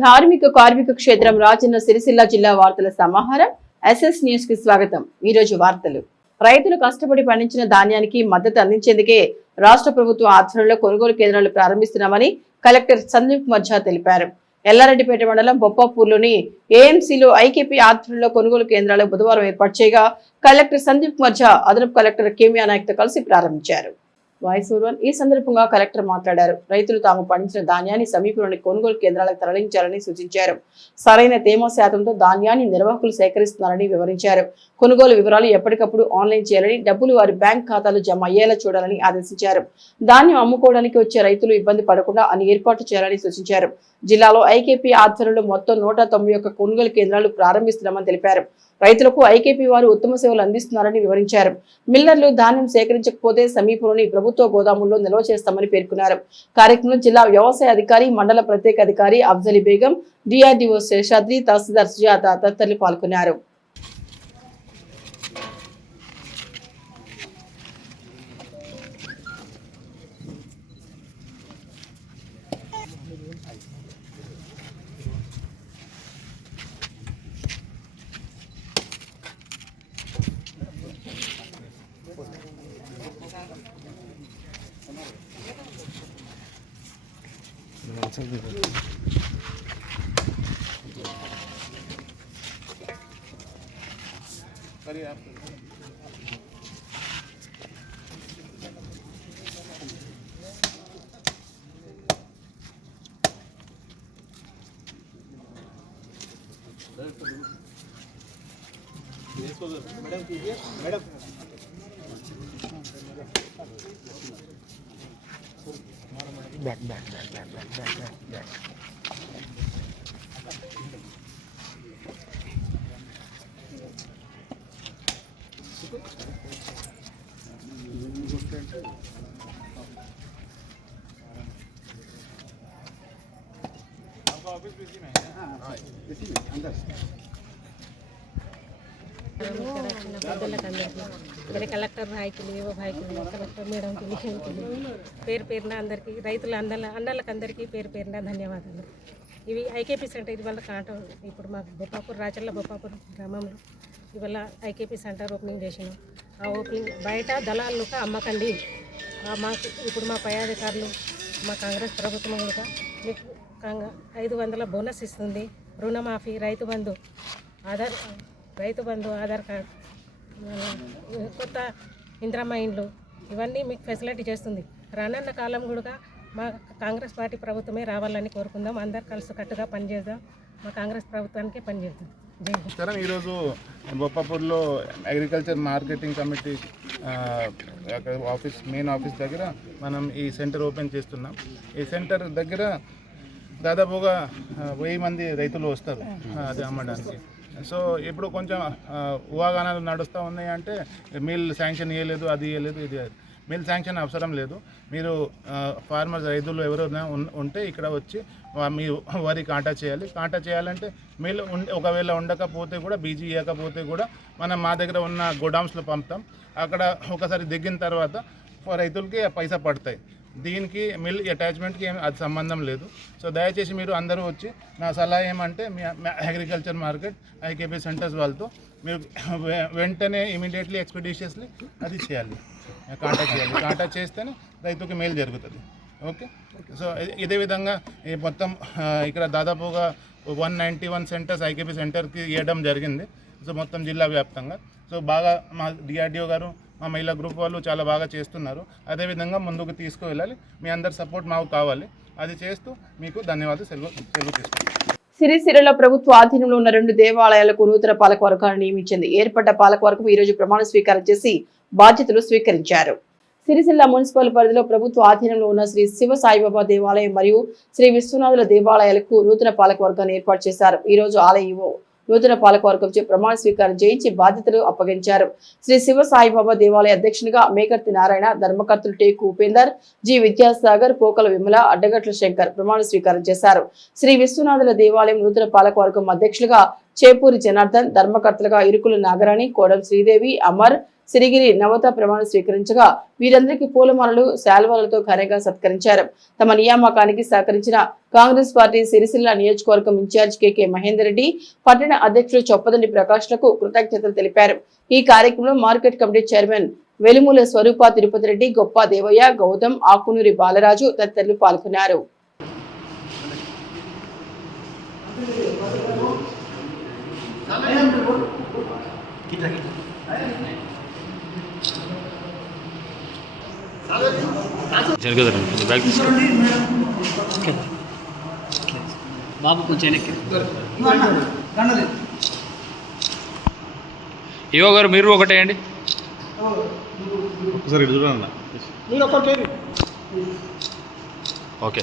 ధార్మిక కార్మిక క్షేత్రం రాజన్న సిరిసిల్ల జిల్లా వార్తల సమాహారం. ఎస్ఎస్ న్యూస్కి స్వాగతం. ఈరోజు వార్తలు. రైతులు కష్టపడి పండించిన ధాన్యానికి మద్దతు అందించేందుకే రాష్ట్ర ప్రభుత్వం ఆధ్వర్యంలో కొనుగోలు కేంద్రాలు ప్రారంభిస్తున్నామని కలెక్టర్ సందీప్ మధ్య తెలిపారు. ఎల్లారెడ్డిపేట మండలం బొప్పాపూర్లోని ఏఎంసీలో ఐకేపీ ఆధ్వర్యంలో కొనుగోలు కేంద్రాలు బుధవారం ఏర్పాటు చేయగా కలెక్టర్ సందీప్ మధ్య అదనపు కలెక్టర్ కేమియా నాయక్తో కలిసి ప్రారంభించారు. వాయిస్ ఈ సందర్భంగా కలెక్టర్ మాట్లాడారు. రైతులు తాము పండించిన ధాన్యాన్ని సమీపంలోని కొనుగోలు కేంద్రాలకు తరలించాలని సూచించారు. సరైన తేమ శాతంతో ధాన్యాన్ని నిర్వాహకులు సేకరిస్తున్నారని వివరించారు. కొనుగోలు వివరాలు ఎప్పటికప్పుడు ఆన్లైన్ చేయాలని డబ్బులు వారి బ్యాంక్ ఖాతాలు జమ అయ్యేలా చూడాలని ఆదేశించారు. ధాన్యం అమ్ముకోవడానికి వచ్చే రైతులు ఇబ్బంది పడకుండా అన్ని ఏర్పాటు చేయాలని సూచించారు. జిల్లాలో ఐకేపీ ఆధ్వర్యంలో మొత్తం నూట తొంభై ఒక్క కొనుగోలు కేంద్రాలు ప్రారంభిస్తున్నామని తెలిపారు. రైతులకు ఐకేపీ వారు ఉత్తమ సేవలు అందిస్తున్నారని వివరించారు. మిల్లర్లు ధాన్యం సేకరించకపోతే సమీపంలోని ప్రభుత్వ గోదాముల్లో నిల్వ చేస్తామని పేర్కొన్నారు. కార్యక్రమంలో జిల్లా వ్యవసాయ అధికారి మండల ప్రత్యేక అధికారి అఫ్జలి బేగం డిఆర్డీఓ శేషాద్రి తహసీల్దార్ సుజాత తదితరులు పాల్గొన్నారు. करिए आप मैडम कीजिए madam back back back back back back back ఇక్కడ కలెక్టర్ భాయ్కి ఏవో భాయ్కి కలెక్టర్ మేడం విషయంకి పేరు పేరున అందరికీ రైతుల అందల అన్నలకు అందరికీ పేరు పేరున ధన్యవాదాలు. ఇవి ఐకేపీ సెంటర్ ఇది వల్ల కాంట ఇప్పుడు మాకు బొప్పాపూర్ రాచర్ల బొప్పాపూర్ గ్రామంలో ఇవాళ ఐకేపీ సెంటర్ ఓపెనింగ్ చేసినాం. ఆ ఓపెనింగ్ బయట దళాలకు అమ్మకండి. మాకు ఇప్పుడు మా పై అధికారులు మా కాంగ్రెస్ ప్రభుత్వం కూడా మీకు కాంగ- ఐదు వందల బోనస్ ఇస్తుంది. రుణమాఫీ రైతు బంధు ఆధార్ రైతు బంధు ఆధార్ కార్డు. కొత్త ఇంద్రమ్మ ఇండ్లు ఇవన్నీ మీకు ఫెసిలిటీ చేస్తుంది. రానున్న కాలం కూడా మా కాంగ్రెస్ పార్టీ ప్రభుత్వమే రావాలని కోరుకుందాం. అందరు కలిసికట్టుగా పనిచేద్దాం. మా కాంగ్రెస్ ప్రభుత్వానికే పనిచేద్దాం. నమస్కారం. ఈరోజు బొప్పాపూర్లో agriculture marketing committee office main office దగ్గర మనం ఈ సెంటర్ ఓపెన్ చేస్తున్నాం. ఈ సెంటర్ దగ్గర దాదాపుగా వెయ్యి మంది రైతులు వస్తారు అది అమ్మడానికి. సో ఇప్పుడు కొంచెం ఊహాగానాలు నడుస్తూ ఉన్నాయి అంటే మిల్ శాంక్షన్ ఇవ్వలేదు అది ఇవ్వలేదు ఇది మిల్ శాంక్షన్ అవసరం లేదు. మీరు ఫార్మర్స్ రైతులు ఎవరైనా ఉంటే ఇక్కడ వచ్చి మీ వరి కాంటా చేయాలి. కాంటా చేయాలంటే మిల్ ఒకవేళ ఉండకపోతే కూడా బీజీ ఇవ్వకపోతే కూడా మనం మా దగ్గర ఉన్న గోడౌన్స్లో పంపుతాం. అక్కడ ఒకసారి దిగిన తర్వాత రైతులకి పైసా పడతాయి. దీనికి మిల్ అటాచ్మెంట్కి ఏం అది సంబంధం లేదు. సో దయచేసి మీరు అందరూ వచ్చి నా సలహా ఏమంటే మీ అగ్రికల్చర్ మార్కెట్ ఐకేపీ సెంటర్స్ వాళ్ళతో మీరు వె- వెంటనే ఇమీడియట్లీ ఎక్స్పెడిషియస్లీ అది చేయాలి. కాంటాక్ట్ చేయాలి. కాంటాక్ట్ చేస్తేనే రైతుకి మేలు జరుగుతుంది. ఓకే సో ఇదే విధంగా ఈ మొత్తం ఇక్కడ దాదాపుగా one ninety one centres IKP సెంటర్కి ఇవ్వడం జరిగింది. సో మొత్తం జిల్లా వ్యాప్తంగా. సో బాగా మా డిఆర్డిఓ గారు మా మహిళా గ్రూప్ వాళ్ళు చాలా బాగా చేస్తున్నారు. అదేవిధంగా ముందుకు తీసుకువెళ్ళాలి. మీ అందరి సపోర్ట్ మాకు కావాలి. అది చేస్తూ మీకు ధన్యవాదాలు సెలవు సెలవు తీసుకుంటాను సిరిసిరల ప్రభుత్వ ఆధీనంలో ఉన్న రెండు దేవాలయాలకు నూతన పాలకవర్గాన్ని నియమించింది. ఏర్పడ్డ పాలకవర్గం ఈ రోజు ప్రమాణ స్వీకారం చేసి బాధ్యతలు స్వీకరించారు. సిరిసిల్ల మున్సిపల్ పరిధిలో ప్రభుత్వ ఆధీనంలో ఉన్న శ్రీ శివ సాయిబాబా దేవాలయం మరియు శ్రీ విశ్వనాథుల దేవాలయాలకు నూతన పాలకవర్గాన్ని ఏర్పాటు చేశారు. ఈ రోజు ఆలయ ఈవో నూతన పాలకవర్గంచే ప్రమాణ స్వీకారం చేయించి బాధ్యతలు అప్పగించారు. శ్రీ శివ సాయిబాబా దేవాలయ అధ్యక్షునిగా మేకర్తి నారాయణ ధర్మకర్తలు టేకు ఉపేందర్ జి. విద్యాసాగర్ పోకల విమల అడ్డగట్ల శంకర్ ప్రమాణ స్వీకారం చేశారు. శ్రీ విశ్వనాథుల దేవాలయం నూతన పాలకవర్గం అధ్యక్షులుగా చేపూరి జనార్దన్ ధర్మకర్తలుగా ఇరుకుల నాగరాణి కోడం శ్రీదేవి అమర్ సిరిగిరి నవత ప్రమాణం స్వీకరించగా వీరందరికీ పూలమాలలు శాల్వాలతో ఘనంగా సత్కరించారు. తమ నియామకానికి సహకరించిన కాంగ్రెస్ పార్టీ సిరిసిల్ల నియోజకవర్గం ఇన్ఛార్జ్ కెకే మహేందర్ రెడ్డి పట్టణ అధ్యక్షుడు చొప్పదండి ప్రకాష్లకు కృతజ్ఞతలు తెలిపారు. ఈ కార్యక్రమంలో market committee chairman Velumula Swaroopa Tirupathi Reddy Goppa Devaiah Gautham Akunuri Balaraju తదితరులు పాల్గొన్నారు. జరగదండి బ్యాగ్ బాబు కొంచెం వెనక్కి గారు మీరు ఒకటే అండి ఒకసారి ఇటు చూడండి ఓకే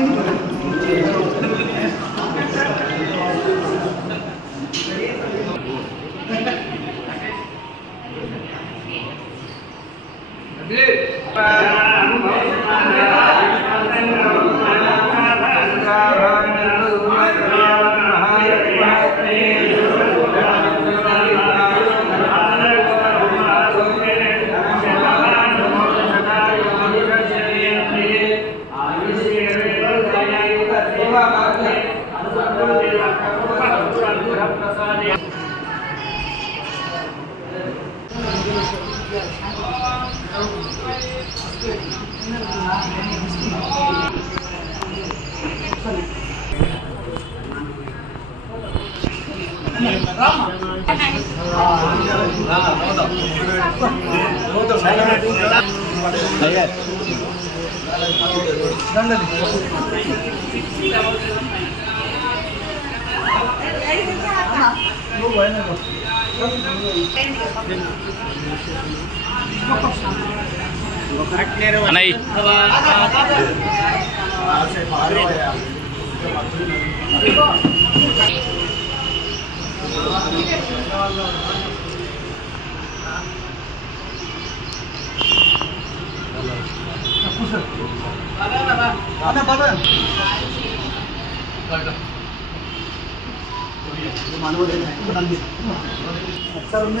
ఇక. అన్నయ్య ಸರ್ ಒಮ್ಮೆ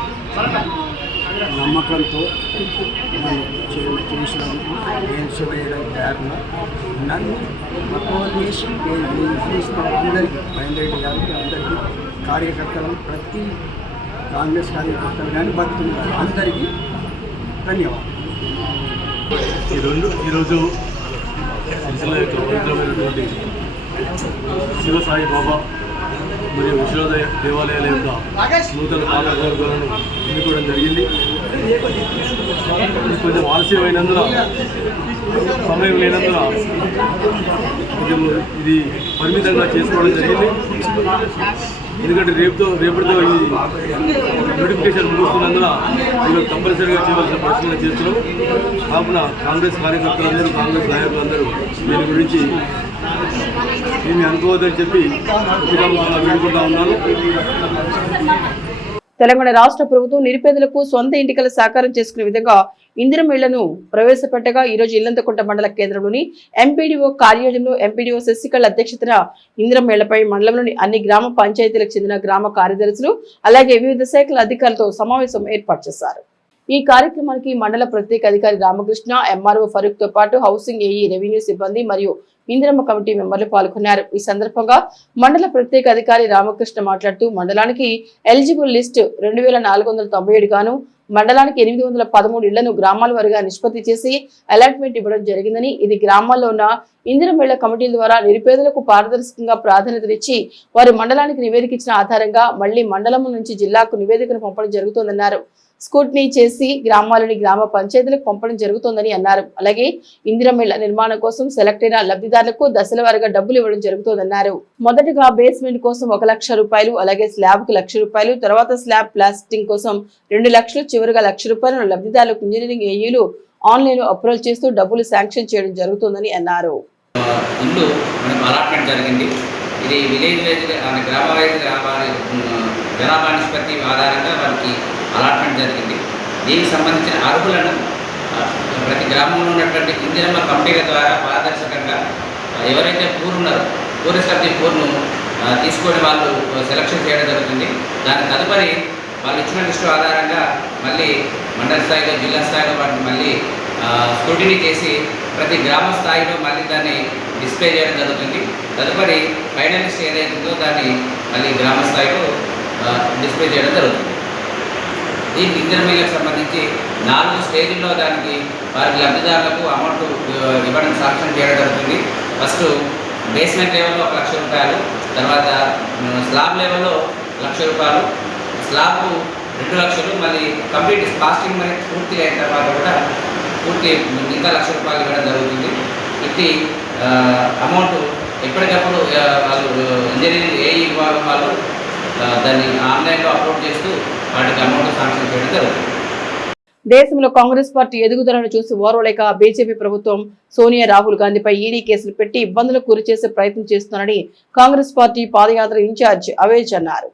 నమ్మకంతో నన్ను చేసినందుకు నేను శివయ్య నన్ను తక్కువ చేసి నేను నేను చేసిన అందరికీ మహేంద్రెడ్డి గారికి అందరికీ కార్యకర్తలు ప్రతి కాంగ్రెస్ కార్యకర్తలు కానీ భక్తులు అందరికీ ధన్యవాదాలు. ఈ రెండు ఈరోజు సిరిసిల్ల యొక్క పవిత్రమైనటువంటి శివసాయి బాబా మరియు విశ్వోదయ దేవాలయాల యొక్క నూతన పాలకవర్గాలను ఎన్నుకోవడం జరిగింది. కొంచెం ఆలస్యమైనందున సమయం లేనందున ఇది ఇది పరిమితంగా చేసుకోవడం జరిగింది. ఎందుకంటే రేపుతో రేపటితో ఈ నోటిఫికేషన్ ముగుస్తున్నందున వీళ్ళు కంపల్సరీగా చేయవలసిన పరిశీలన చేస్తున్నాం. కావున కాంగ్రెస్ కార్యకర్తలందరూ కాంగ్రెస్ నాయకులందరూ దీని గురించి అనుకోవద్దని చెప్పి వేడుకుంటా ఉన్నాను తెలంగాణ రాష్ట్ర ప్రభుత్వం నిరుపేదలకు సొంత ఇంటికల సాకారం చేసుకునే విధంగా ఇందిరం ఇళ్ళను ప్రవేశపెట్టగా ఈ రోజు ఇల్లంతకుంట మండల కేంద్రంలోని ఎంపీడీఓ కార్యాలయంలో ఎంపీడీఓ శశికళ అధ్యక్షతన ఇందిరం ఇళ్ళపై మండలంలోని అన్ని గ్రామ పంచాయతీలకు చెందిన గ్రామ కార్యదర్శులు అలాగే వివిధ శాఖల అధికారులతో సమావేశం ఏర్పాటు చేశారు. ఈ కార్యక్రమానికి మండల ప్రత్యేక అధికారి రామకృష్ణ ఎంఆర్ఓ ఫరూక్తో పాటు హౌసింగ్ ఏఈ రెవెన్యూ సిబ్బంది మరియు ఇందిరమ్మ కమిటీ మెంబర్లు పాల్గొన్నారు. ఈ సందర్భంగా మండల ప్రత్యేక అధికారి రామకృష్ణ మాట్లాడుతూ మండలానికి ఎలిజిబుల్ లిస్ట్ రెండు వేల నాలుగు వందల తొంభై ఏడు గాను మండలానికి ఎనిమిది వందల పదమూడు ఇళ్ళను గ్రామాల వారిగా నిష్పత్తి చేసి అలాట్మెంట్ ఇవ్వడం జరిగిందని ఇది గ్రామాల్లో ఉన్న ఇందిరం ఇళ్ళ కమిటీల ద్వారా నిరుపేదలకు పారదర్శకంగా ప్రాధాన్యతనిచ్చి వారి మండలానికి నివేదిక ఇచ్చిన ఆధారంగా మళ్ళీ మండలం నుంచి జిల్లాకు నివేదికను పంపడం జరుగుతోందన్నారు. స్కూట్నీ చేసి గ్రామాలని గ్రామ పంచాయతీలకు పంపడం జరుగుతోందని అన్నారు. అలాగే ఇందిరమిళ్ళ నిర్మాణం కోసం సెలెక్ట్ అయిన లబ్ధిదారులకు దశల వారీగా డబ్బులు ఇవ్వడం జరుగుతోందన్నారు. మొదటగా బేస్మెంట్ కోసం ఒక లక్ష రూపాయలు అలాగే స్లాబ్కు లక్ష రూపాయలు తర్వాత స్లాబ్ ప్లాస్టింగ్ కోసం రెండు లక్షలు చివరిగా లక్ష రూపాయలను లబ్ధిదారులకు ఇంజనీరింగ్ ఏఈలు ఆన్లైన్ అప్రోల్ చేస్తూ డబ్బులు శాంక్షన్ చేయడం జరుగుతుందని అన్నారు. ఇల్లు మనకు అలాట్మెంట్ జరిగింది. ఇది విలేజ్ వైజ్ గ్రామ వైజ్ జనాభా నిష్పత్తి ఆధారంగా వారికి అలాట్మెంట్ జరిగింది. దీనికి సంబంధించిన అర్హులను ప్రతి గ్రామంలో ఉన్నటువంటి ఇందిరమ్మ కమిటీల ద్వారా పారదర్శకంగా ఎవరైతే పూర్ ఉన్నారో పూరెస్ట్ పూర్ను తీసుకొని వాళ్ళు సెలక్షన్ చేయడం జరుగుతుంది. దాని తదుపరి వాళ్ళు ఇచ్చిన లిస్టు ఆధారంగా మళ్ళీ మండల స్థాయిలో జిల్లా స్థాయిలో వాటిని మళ్ళీ స్క్రూటినీ చేసి ప్రతి గ్రామ స్థాయిలో మళ్ళీ దాన్ని డిస్ప్లే చేయడం జరుగుతుంది. తదుపరి ఫైనలిస్ట్ ఏదైతుందో దాన్ని మళ్ళీ గ్రామ స్థాయిలో డిస్ప్లే చేయడం జరుగుతుంది. ఈ ఇంటర్మీడియట్ సంబంధించి నాలుగు స్టేజ్ల్లో దానికి వారికి లబ్ధిదారులకు అమౌంట్ ఇవ్వడం సాంక్షన్ చేయడం జరుగుతుంది. ఫస్ట్ బేస్మెంట్ లెవెల్లో ఒక లక్ష రూపాయలు తర్వాత స్లాబ్ లెవెల్లో లక్ష రూపాయలు స్లాబ్ రెండు లక్షలు మళ్ళీ కంప్లీట్ కాస్టింగ్ మరి పూర్తి అయిన తర్వాత కూడా పూర్తి ఇంకా లక్ష రూపాయలు ఇవ్వడం జరుగుతుంది. ఇట్టి అమౌంట్ ఎప్పటికప్పుడు వాళ్ళు ఇంజనీరింగ్ ఏ విభాగం వాళ్ళు దాన్ని ఆన్లైన్లో అప్లోడ్ చేస్తూ వాటికి అమౌంట్ శాంక్షన్ చేయడం జరుగుతుంది. దేశంలో కాంగ్రెస్ పార్టీ ఎదుగుదలను చూసి ఓర్వలేక బీజేపీ ప్రభుత్వం సోనియా రాహుల్ గాంధీపై ఈడీ కేసులు పెట్టి ఇబ్బందులకు గురి చేసే ప్రయత్నం చేస్తున్నారని Congress party padayatra in-charge Awez అన్నారు.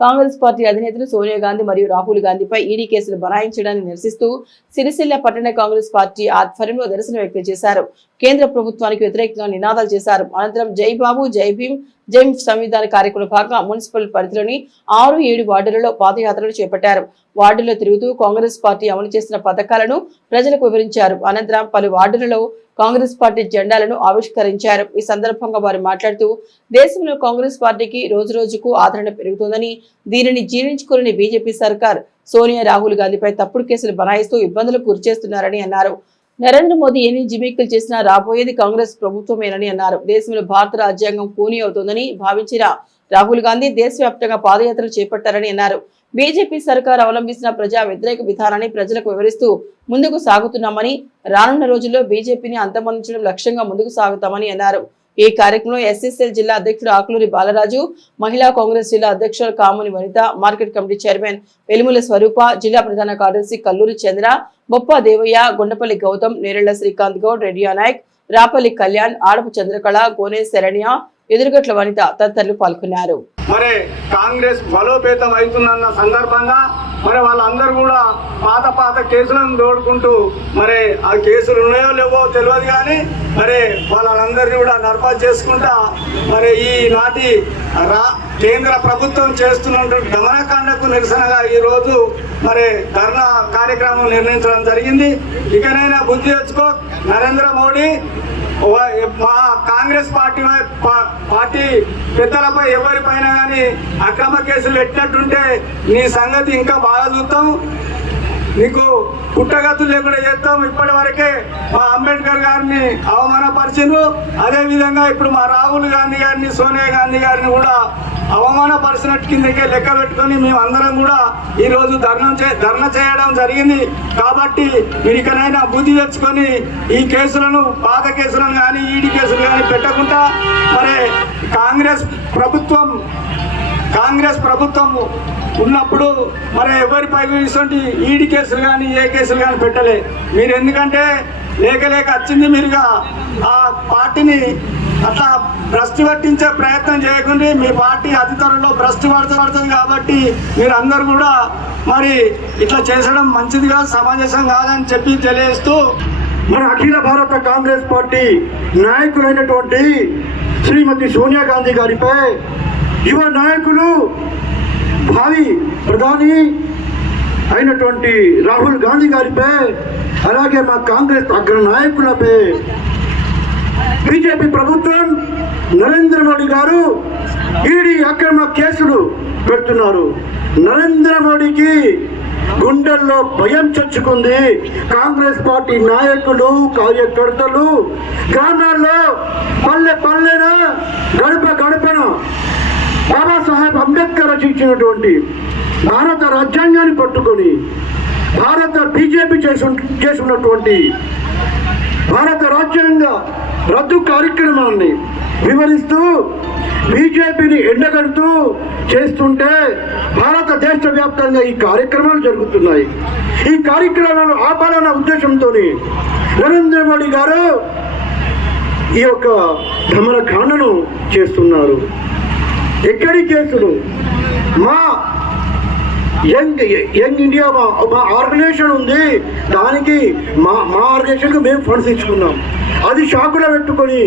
కాంగ్రెస్ పార్టీ అధినేతలు సోనియా గాంధీ మరియు రాహుల్ గాంధీపై ఈడీ కేసులు బనాయించడాన్ని నిరసిస్తూ సిరిసిల్ల పట్టణ కాంగ్రెస్ పార్టీ ఆధ్వర్యంలో నిరసన వ్యక్తం చేశారు. కేంద్ర ప్రభుత్వానికి వ్యతిరేకంగా నినాదాలు చేశారు. అనంతరం జై బాబు జై భీమ్ జై సంవిధాన కార్యక్రమం భాగంగా మున్సిపల్ పరిధిలోని ఆరు ఏడు వార్డులలో పాదయాత్రలు చేపట్టారు. వార్డుల్లో తిరుగుతూ కాంగ్రెస్ పార్టీ అమలు చేసిన పథకాలను ప్రజలకు వివరించారు. అనంతరం పలు వార్డులలో కాంగ్రెస్ పార్టీ జెండాలను ఆవిష్కరించారు. ఈ సందర్భంగా వారు మాట్లాడుతూ దేశంలో కాంగ్రెస్ పార్టీకి రోజు రోజుకు ఆదరణ పెరుగుతోందని దీనిని జీర్ణించుకోలేని బీజేపీ సర్కార్ సోనియా రాహుల్ గాంధీపై తప్పుడు కేసులు బనాయిస్తూ ఇబ్బందులకు గురిచేస్తున్నారని అన్నారు. నరేంద్ర మోదీ ఎన్ని జిమిక్కులు చేసినా రాబోయేది కాంగ్రెస్ ప్రభుత్వమేనని అన్నారు. దేశంలో భారత రాజ్యాంగం కూని అవుతోందని భావించిన రాహుల్ గాంధీ దేశవ్యాప్తంగా పాదయాత్రలు చేపట్టారని అన్నారు. బీజేపీ సర్కార్ అవలంబిస్తున్న ప్రజా వ్యతిరేక విధానాన్ని ప్రజలకు వివరిస్తూ ముందుకు సాగుతున్నామని రానున్న రోజుల్లో బీజేపీని అంతమొందించడం లక్ష్యంగా ముందుకు సాగుతామని అన్నారు. ఈ కార్యక్రమంలో ఎస్ఎస్ఎల్ జిల్లా అధ్యక్షుడు ఆకులూరి బాలరాజు మహిళా కాంగ్రెస్ జిల్లా అధ్యక్షుడు Kamuni Vanitha market committee chairman Velumula Swaroopa జిల్లా ప్రధాన కార్యదర్శి కల్లూరి చంద్ర బొప్ప దేవయ్య గుండపల్లి గౌతమ్ నేరెళ్ళ శ్రీకాంత్ గౌడ్ రెడ్డియా నాయక్ రాపల్లి కళ్యాణ్ ఆడపు చంద్రకళ గోనే శరణ్య ఎదురుగట్ల వనిత తదితరులు పాల్గొన్నారు. మరి కాంగ్రెస్ బలోపేతం అవుతుందన్న సందర్భంగా మరి వాళ్ళందరూ కూడా పాత పాత కేసులను తోడుకుంటూ మరి ఆ కేసులు ఉన్నాయో లేవో తెలియదు కానీ మరి వాళ్ళందరినీ కూడా నర్పాలు చేసుకుంటా మరి ఈ నాటి రా కేంద్ర ప్రభుత్వం చేస్తున్నటువంటి దమనకాండకు నిరసనగా ఈ రోజు మరి ధర్నా కార్యక్రమం నిర్ణయించడం జరిగింది. ఇకనైనా బుద్ధి తెచ్చుకో నరేంద్ర మోడీ మా కాంగ్రెస్ పార్టీ వై- పార్టీ పెద్దలపై ఎవరిపైన కానీ అక్రమ కేసులు పెట్టినట్టుంటే నీ సంగతి ఇంకా బాగా చూస్తాం నీకు పుట్టగతులు లేకుండా చేస్తాం ఇప్పటి వరకే మా అంబేద్కర్ గారిని అవమానపరిచిండ్రు. అదేవిధంగా ఇప్పుడు మా రాహుల్ గాంధీ గారిని సోనియా గాంధీ గారిని కూడా అవమానపరిచినట్టు కిందకే లెక్క పెట్టుకొని మేము అందరం కూడా ఈరోజు ధర్నం చే ధర్నా చేయడం జరిగింది. కాబట్టి మీరు ఇకనైనా బుద్ధి తెచ్చుకొని ఈ కేసులను పాత కేసులను కానీ ఈడీ కేసులు కానీ పెట్టకుండా మరి కాంగ్రెస్ ప్రభుత్వం కాంగ్రెస్ ప్రభుత్వం ఉన్నప్పుడు మరి ఎవరిపై ఇటువంటి ఈడీ కేసులు కానీ ఏ కేసులు కానీ పెట్టలే. మీరు ఎందుకంటే లేక లేక వచ్చింది మీరుగా. ఆ పార్టీని అట్లా భ్రష్టి పట్టించే ప్రయత్నం చేయకుండా. మీ పార్టీ అతి త్వరలో భ్రష్టు పడుతుంది కాబట్టి మీరు అందరు కూడా మరి ఇట్లా చేసడం మంచిది కాదు సమంజసం కాదని చెప్పి తెలియజేస్తూ మన అఖిల భారత కాంగ్రెస్ పార్టీ నాయకులైనటువంటి శ్రీమతి సోనియా గాంధీ గారిపై యువ నాయకులు భావి ప్రధాని అయినటువంటి రాహుల్ గాంధీ గారిపై అలాగే మా కాంగ్రెస్ అగ్ర నాయకులపై బీజేపీ ప్రభుత్వం నరేంద్ర మోడీ గారు ఈడీ అక్రమ కేసులు పెడుతున్నారు. నరేంద్ర మోడీకి గుండెల్లో భయం చచ్చుకుంది. కాంగ్రెస్ పార్టీ నాయకులు కార్యకర్తలు గ్రామాల్లో పల్లె పల్లెన గడప గడపన బాబాసాహెబ్ అంబేద్కర్ రచించినటువంటి భారత రాజ్యాంగాన్ని పట్టుకొని భారత బీజేపీ చేసు చేసినటువంటి భారత రాజ్యాంగ రద్దు కార్యక్రమాన్ని వివరిస్తూ బీజేపీని ఎండగడుతూ చేస్తుంటే భారతదేశ వ్యాప్తంగా ఈ కార్యక్రమాలు జరుగుతున్నాయి. ఈ కార్యక్రమాలను ఆపాలన్న ఉద్దేశంతో నరేంద్ర మోడీ గారు ఈ యొక్క భ్రమణ ఖాండను చేస్తున్నారు. ఎక్కడి కేసులు? మా యంగ్ యంగ్ ఇండియా మా మా ఆర్గనైజేషన్ ఉంది. దానికి మా మా ఆర్గనైజేషన్కి మేము ఫండ్స్ ఇచ్చుకున్నాం. అది షాకులో పెట్టుకొని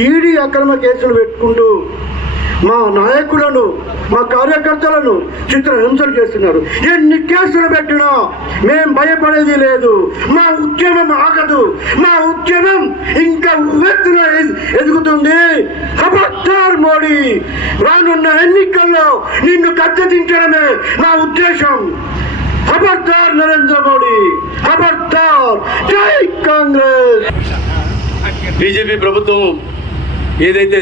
ఈడీ అక్రమ కేసులు పెట్టుకుంటూ మా నాయకులను మా కార్యకర్తలను చిత్రహింసలు చేస్తున్నారు. ఎన్ని కేసులు పెట్టినా మేం భయపడేది లేదు. మా ఉద్యమం ఆగదు. మా ఉద్యమం ఇంకా ఉవ్వెత్తున ఎదుగుతుంది. ఖబర్దార్ మోడీ రానున్న ఎన్నికల్లో నిన్ను కత్తెదించడమే నా ఉద్దేశం. ఖబర్దార్ నరేంద్ర మోడీ ఖబర్దార్ జై కాంగ్రెస్. బీజేపీ ప్రభుత్వం ఏదైతే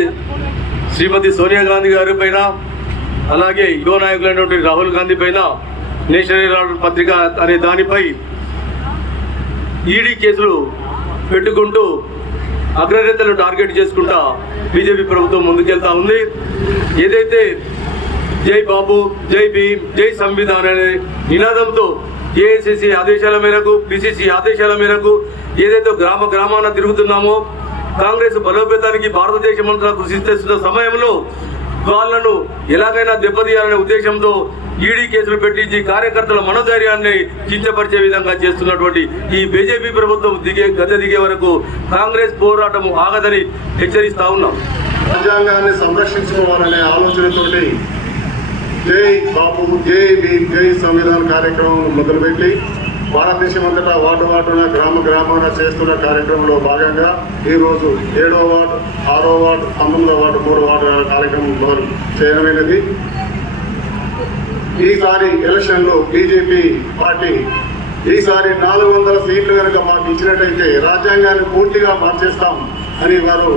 శ్రీమతి సోనియా గాంధీ గారి పైన అలాగే యువ నాయకులైనటువంటి రాహుల్ గాంధీ పైన నేషనల్ హెరాల్డ్ పత్రిక అనే దానిపై ఈడీ కేసులు పెట్టుకుంటూ అగ్రనేతలను టార్గెట్ చేసుకుంటా బీజేపీ ప్రభుత్వం ముందుకెళ్తా ఉంది. ఏదైతే జై బాబు జై భీమ్ జై సంవిధాన్ అనే నినాదంతో ఏఐసిసి ఆదేశాల మేరకు బీసీసీ ఆదేశాల మేరకు ఏదైతే గ్రామ గ్రామాన తిరుగుతున్నామో కాంగ్రెస్ బలోపేతానికి భారతదేశమంతా కృషి చేస్తున్న సమయంలో వాళ్ళను ఎలాగైనా దెబ్బతీయాలనే ఉద్దేశంతో ఈడీ కేసులు పెట్టించి కార్యకర్తల మనోధైర్యాన్ని కించపరిచే విధంగా చేస్తున్నటువంటి ఈ బీజేపీ ప్రభుత్వం దిగే గద్దె దిగే వరకు కాంగ్రెస్ పోరాటం ఆగదని హెచ్చరిస్తా ఉన్నాం. రాజ్యాంగాన్ని సంరక్షించుకోవాలనే ఆలోచనతోటి జై బాపు జై భీమ్ జై సంవిధాన కార్యక్రమం మొదలుపెట్టి భారతదేశం అంతటా వార్డు వార్డున గ్రామ గ్రామాన చేస్తున్న కార్యక్రమంలో భాగంగా ఈరోజు ఏడో వార్డు ఆరో వార్డు పంతొమ్మిదో వార్డు మూడో వార్డు కార్యక్రమం మొదలు చేయడమైనది. ఈసారి ఎలక్షన్లో బీజేపీ పార్టీ ఈసారి నాలుగు వందల సీట్లు కనుక మాకు ఇచ్చినట్టయితే రాజ్యాంగాన్ని పూర్తిగా మార్చేస్తాం అని వారు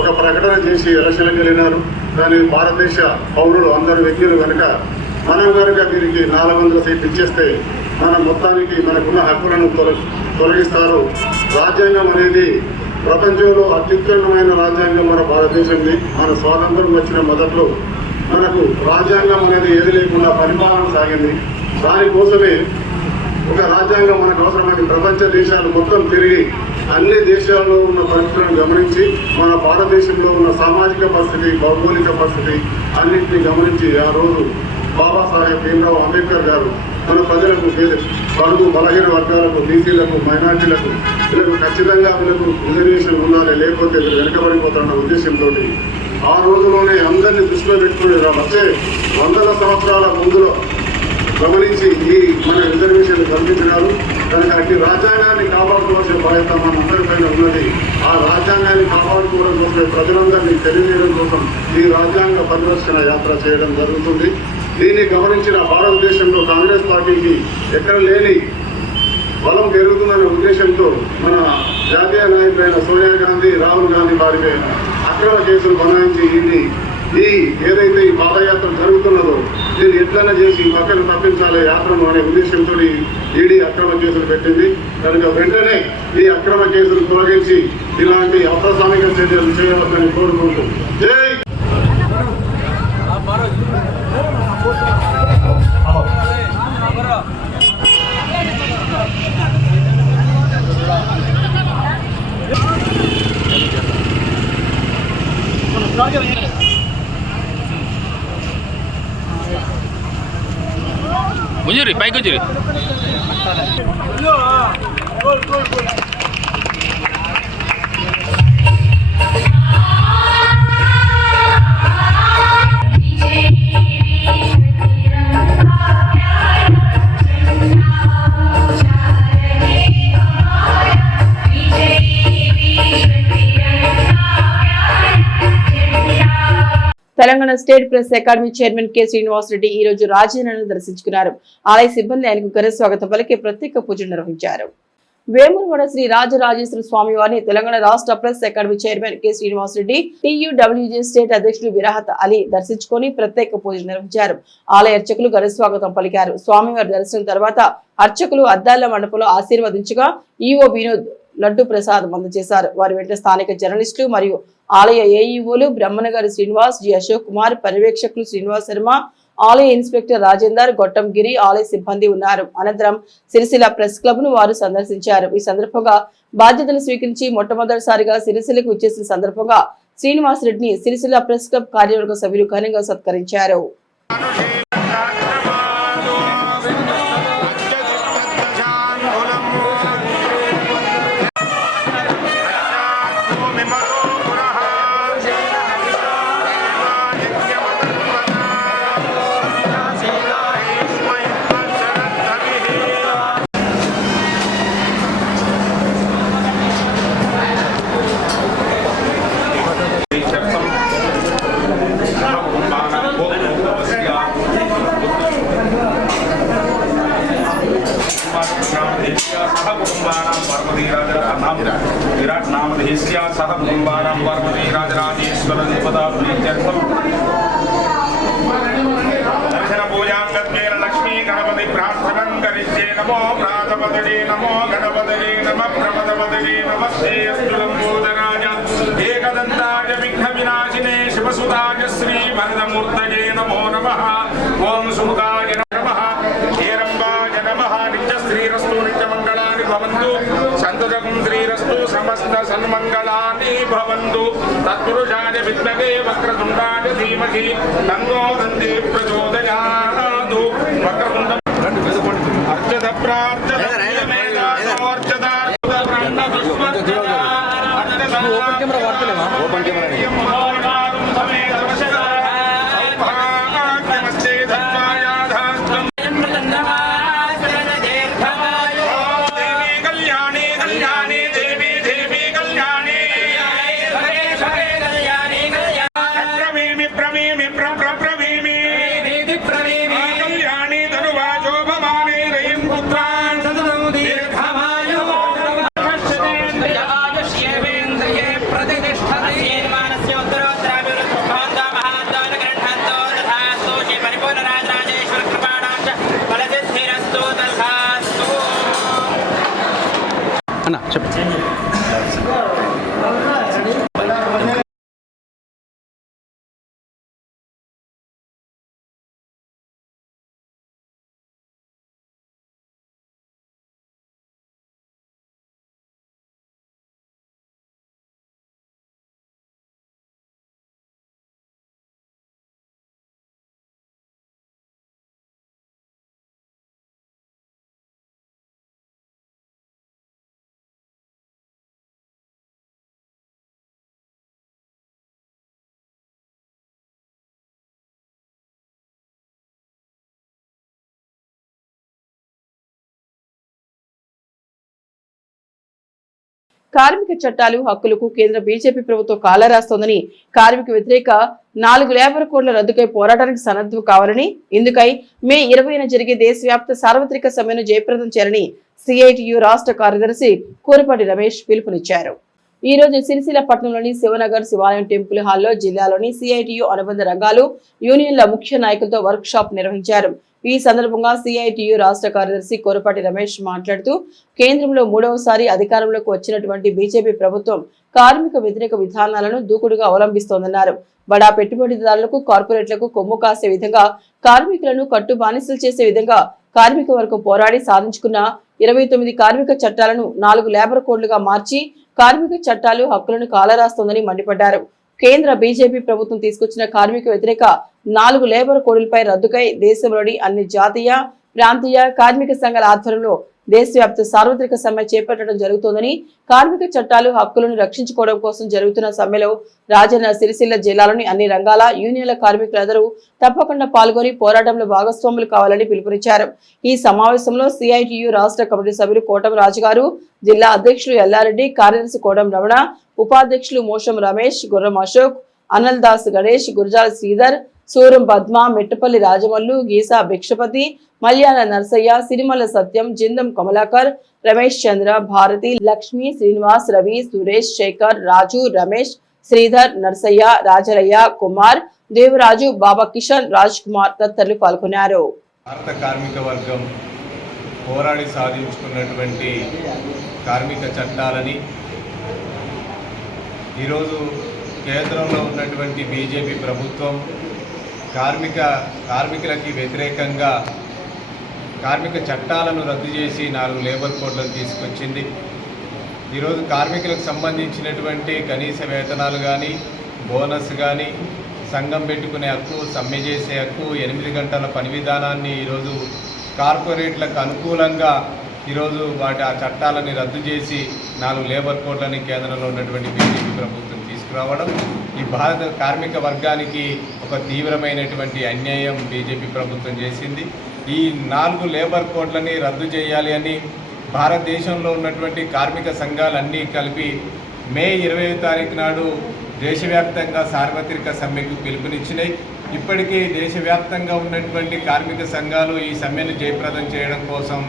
ఒక ప్రకటన చేసి ఎలక్షన్లకు వెళ్ళినారు. కానీ భారతదేశ పౌరులు అందరు వ్యక్తులు కనుక మనం కనుక వీరికి నాలుగు వందల సీట్లు ఇచ్చేస్తే మన మొత్తానికి మనకున్న హక్కులను తొలగిస్తారు. రాజ్యాంగం అనేది ప్రపంచంలో అత్యుత్తమైన రాజ్యాంగం మన భారతదేశంది. మన స్వాతంత్రం వచ్చిన మొదట్లో మనకు రాజ్యాంగం అనేది ఏది లేకుండా పరిపాలన సాగింది. దానికోసమే ఒక రాజ్యాంగం మనకు అవసరమైన ప్రపంచ దేశాలు మొత్తం తిరిగి అన్ని దేశాల్లో ఉన్న పరిస్థితులను గమనించి మన భారతదేశంలో ఉన్న సామాజిక పరిస్థితి భౌగోళిక పరిస్థితి అన్నింటినీ గమనించి ఆ రోజు బాబాసాహెబ్ భీమరావు అంబేద్కర్ గారు మన ప్రజలకు పేద- బడుగు బలహీన వర్గాలకు బీసీలకు మైనార్టీలకు వీళ్ళకు ఖచ్చితంగా వీళ్ళకు రిజర్వేషన్ ఉండాలి లేకపోతే వీళ్ళు వెనకబడిపోతారన్న ఉద్దేశంతో ఆ రోజులోనే అందరినీ దృష్టిలో పెట్టుకుని వచ్చే వందల సంవత్సరాల ముందులో గమనించి ఈ మన రిజర్వేషన్ కల్పించినారు. కనుక అట్టి రాజ్యాంగాన్ని కాపాడుకోవాల్సిన బాధ్యత మనందరిపైన ఉన్నది. ఆ రాజ్యాంగాన్ని కాపాడుకోవడం కోసం ప్రజలందరినీ తెలియజేయడం కోసం ఈ రాజ్యాంగ పరిరక్షణ యాత్ర చేయడం జరుగుతుంది. దీన్ని గమనించిన భారతదేశంలో కాంగ్రెస్ పార్టీకి ఎక్కడ లేని బలం పెరుగుతుందనే ఉద్దేశంతో మన జాతీయ నాయకులైన సోనియా గాంధీ రాహుల్ గాంధీ వారిపై అక్రమ కేసులు బనాయించి ఇది ఈ ఏదైతే ఈ పాదయాత్ర జరుగుతున్నదో దీన్ని ఎట్లైనా చేసి పక్కన తప్పించాలి యాత్రను అనే ఉద్దేశంతో ఈడీ అక్రమ కేసులు పెట్టింది. కనుక వెంటనే ఈ అక్రమ కేసులు తొలగించి ఇలాంటి అప్రసామిక చర్యలు చేయవద్దని కోరుకుంటూ జై 문열이 빨간줄이. Telangana state press academy chairman K Srinivas Reddy ఈ రోజు రాజేంద్రను దర్శించుకున్నారు. ఆలయ సిబ్బంది ఆయనకు ఘన స్వాగతం. పలికి ప్రత్యేక పూజలు నిర్వహించారు. వేములవాడ శ్రీ రాజరాజేశ్వర స్వామి వారిని తెలంగాణ రాష్ట్ర press academy chairman K Srinivas Reddy TUWJ state అధ్యక్షుడు విరాహత్ అలీ దర్శించుకొని ప్రత్యేక పూజలు నిర్వహించారు. ఆలయ అర్చకులు ఘన స్వాగతం పలికారు. స్వామివారి దర్శనం తర్వాత అర్చకులు అద్దాల మండపంలో ఆశీర్వదించగా ఈవో వినోద్ లడ్డు ప్రసాద్ అందజేశారు. వారి వెంట స్థానిక జర్నలిస్టులు మరియు ఆలయ ఏఈఓలు బ్రహ్మణగారి శ్రీనివాస్ జి. అశోక్ కుమార్ పర్యవేక్షకులు శ్రీనివాస్ శర్మ ఆలయ ఇన్స్పెక్టర్ రాజేందర్ గొట్టంగిరి ఆలయ సిబ్బంది ఉన్నారు. అనంతరం సిరిసిల్ల ప్రెస్ క్లబ్ను వారు సందర్శించారు. ఈ సందర్భంగా బాధ్యతలు స్వీకరించి మొట్టమొదటిసారిగా సిరిసిల్లకు వచ్చేసిన సందర్భంగా శ్రీనివాస్ రెడ్డిని సిరిసిల్ల ప్రెస్ క్లబ్ కార్యవర్గ సభ్యులు ఘనంగా సత్కరించారు. విరాట్ నామధేస్య సహ కుటుంబానాం పార్వతీ రాజరాజేశ్వర దేవతాత్మీత్యర్థం దర్శన పూజాం గత్వేన లక్ష్మీ గణపతి ప్రార్థనం కరిష్యే నమో ప్రాతపదడే నమో గణపదడే నమ ప్రమదపదడే నమస్తే అస్తు లంబోదరాయ ఏకదంతాయ విఘ్న వినాశినే సన్మంగళాని భవంతు. తత్పురుషాయ విద్మగే వక్రతుండాయ ధీమహి. తన్నో దంది ప్రచోదయాదు వక్రతుండం. అర్చత ప్రార్చత అర్చత ఓపెన్ దేవి కార్మిక చట్టాలు హక్కులకు కేంద్ర బీజేపీ ప్రభుత్వం కాలరాస్తోందని కార్మిక వ్యతిరేక నాలుగు లేబర్ కోడ్ల రద్దుకై పోరాటానికి సన్నద్ధం కావాలని ఇందుకై మే ఇరవైన జరిగే దేశవ్యాప్త సార్వత్రిక సమ్మెను జయప్రదం చేయాలని సిఐటియు రాష్ట్ర కార్యదర్శి కూరపాటి రమేష్ పిలుపునిచ్చారు. ఈ రోజు సిరిసిల్ల పట్టణంలోని శివనగర్ శివాలయం టెంపుల్ హాల్లో జిల్లాలోని సిఐటియు అనుబంధ రంగాలు యూనియన్ల ముఖ్య నాయకులతో వర్క్ షాప్ నిర్వహించారు. ఈ సందర్భంగా సిఐటియు రాష్ట్ర కార్యదర్శి కోరపాటి రమేష్ మాట్లాడుతూ కేంద్రంలో మూడవసారి అధికారంలోకి వచ్చినటువంటి బీజేపీ ప్రభుత్వం కార్మిక వ్యతిరేక విధానాలను దూకుడుగా అవలంబిస్తోందన్నారు. బడా పెట్టుబడిదారులకు కార్పొరేట్లకు కొమ్ము కాసే విధంగా కార్మికులను కట్టు బానిసలు చేసే విధంగా కార్మిక వర్గం పోరాడి సాధించుకున్న ఇరవై తొమ్మిది కార్మిక చట్టాలను నాలుగు లేబర్ కోడ్లుగా మార్చి కార్మిక చట్టాలు హక్కులను కాలరాస్తోందని మండిపడ్డారు. కేంద్ర బీజేపీ ప్రభుత్వం తీసుకొచ్చిన కార్మిక వ్యతిరేక నాలుగు లేబర్ కోడ్లపై రద్దుకై దేశంలోని అన్ని జాతీయ ప్రాంతీయ కార్మిక సంఘాల ఆధ్వర్యంలో దేశవ్యాప్త సార్వత్రిక సమ్మె చేపట్టడం జరుగుతోందని కార్మిక చట్టాలు హక్కులను రక్షించుకోవడం కోసం జరుగుతున్న సమ్మెలో రాజన్న సిరిసిల్ల జిల్లాలోని అన్ని రంగాల యూనియన్ల కార్మికులందరూ తప్పకుండా పాల్గొని పోరాటంలో భాగస్వాములు కావాలని పిలుపునిచ్చారు. ఈ సమావేశంలో సిఐటియు రాష్ట్ర కమిటీ సభ్యులు కోటం రాజు గారు జిల్లా అధ్యక్షులు ఎల్లారెడ్డి కార్యదర్శి కోటం రమణ ఉపాధ్యక్షులు మోషం రమేష్ గుర్రం అశోక్ అనిల్ దాస్ గణేష్ గురజాల శ్రీధర్ సూరం పద్మ మెట్టపల్లి రాజమల్లు గీసా భిక్షపతి మల్యాల నర్సయ్య సిరిమల సత్యం జిందం కమలాకర్ రమేష్ చంద్ర భారతి లక్ష్మి శ్రీనివాస్ రవి సురేష్ శేఖర్ రాజు రమేష్ శ్రీధర్ నర్సయ్య రాజలయ్య కుమార్ దేవరాజు బాబా కిషన్ రాజ్ కుమార్ తదితరులు పాల్గొన్నారు. భారత కార్మిక వర్గం పోరాడి సాధించుకున్నటువంటి కార్మిక చట్టాలని ఈరోజు కేంద్రంలో ఉన్నటువంటి బీజేపీ ప్రభుత్వం కార్మిక కార్మికులకి వ్యతిరేకంగా కార్మిక చట్టాలను రద్దు చేసి నాలుగు లేబర్ కోడ్లను తీసుకొచ్చింది. ఈరోజు కార్మికులకు సంబంధించినటువంటి కనీస వేతనాలు కానీ బోనస్ కానీ సంఘం పెట్టుకునే హక్కు సమ్మె చేసే హక్కు ఎనిమిది గంటల పని విధానాన్ని ఈరోజు కార్పొరేట్లకు అనుకూలంగా ఈరోజు వాటి ఆ చట్టాలని రద్దు చేసి నాలుగు లేబర్ కోడ్లని కేంద్రంలో ఉన్నటువంటి బీజేపీ ప్రభుత్వం తీసుకురావడం ఈ భారత కార్మిక వర్గానికి ఒక తీవ్రమైనటువంటి అన్యాయం బీజేపీ ప్రభుత్వం చేసింది. ఈ నాలుగు లేబర్ కోడ్లని రద్దు చేయాలి అని భారతదేశంలో ఉన్నటువంటి కార్మిక సంఘాలన్నీ కలిపి మే ఇరవై తారీఖు నాడు దేశవ్యాప్తంగా సార్వత్రిక సమ్మెకు పిలుపునిచ్చినాయి. ఇప్పటికీ దేశవ్యాప్తంగా ఉన్నటువంటి కార్మిక సంఘాలు ఈ సమ్మెను జయప్రదం చేయడం కోసం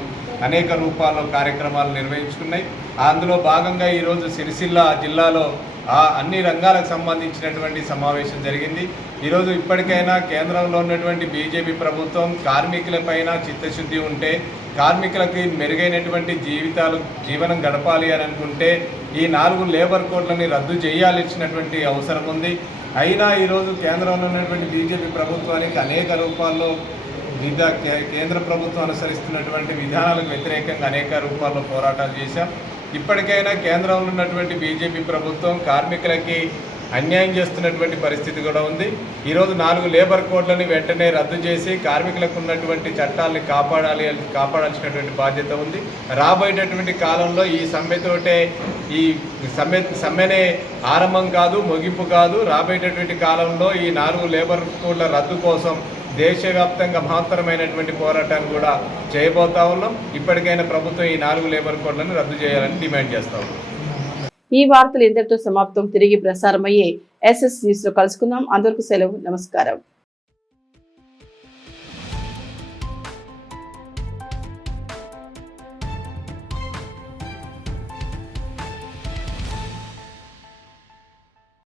అనేక రూపాల్లో కార్యక్రమాలు నిర్వహించుకున్నాయి. అందులో భాగంగా ఈరోజు సిరిసిల్ల జిల్లాలో ఆ అన్ని రంగాలకు సంబంధించినటువంటి సమావేశం జరిగింది. ఈరోజు ఇప్పటికైనా కేంద్రంలో ఉన్నటువంటి బీజేపీ ప్రభుత్వం కార్మికులపైన చిత్తశుద్ధి ఉంటే కార్మికులకి మెరుగైనటువంటి జీవితాలు జీవనం గడపాలి అని అనుకుంటే ఈ నాలుగు లేబర్ కోడ్లని రద్దు చేయాల్సినటువంటి అవసరం ఉంది. అయినా ఈరోజు కేంద్రంలో ఉన్నటువంటి బీజేపీ ప్రభుత్వానికి అనేక రూపాల్లో వివిధ కేంద్ర ప్రభుత్వం అనుసరిస్తున్నటువంటి విధానాలకు వ్యతిరేకంగా అనేక రూపాల్లో పోరాటాలు చేశాం. ఇప్పటికైనా కేంద్రంలో ఉన్నటువంటి బీజేపీ ప్రభుత్వం కార్మికులకి అన్యాయం చేస్తున్నటువంటి పరిస్థితి కూడా ఉంది. ఈరోజు నాలుగు లేబర్ కోడ్లని వెంటనే రద్దు చేసి కార్మికులకు ఉన్నటువంటి చట్టాలని కాపాడాలి కాపాడాల్సినటువంటి బాధ్యత ఉంది. రాబోయేటటువంటి కాలంలో ఈ సమ్మెతోటే ఈ సమ్మె సమ్మెనే ఆరంభం కాదు ముగింపు కాదు. రాబోయేటటువంటి కాలంలో ఈ నాలుగు లేబర్ కోడ్ల రద్దు కోసం దేశవ్యాప్తంగా మహత్తరమైనటువంటి పోరాటాన్ని కూడా చేయబోతా ఉన్నాం. ఇప్పటికైనా ప్రభుత్వం ఈ నాలుగు లేబర్ కోడ్లను రద్దు చేయాలని డిమాండ్ చేస్తా ఉన్నాం. ఈ వార్తలు ఇంతటితో సమాప్తం. తిరిగి ప్రసారమయ్యే ఎస్ఎస్ న్యూస్లో కలుసుకుందాం. అందరికీ సెలవు. నమస్కారం.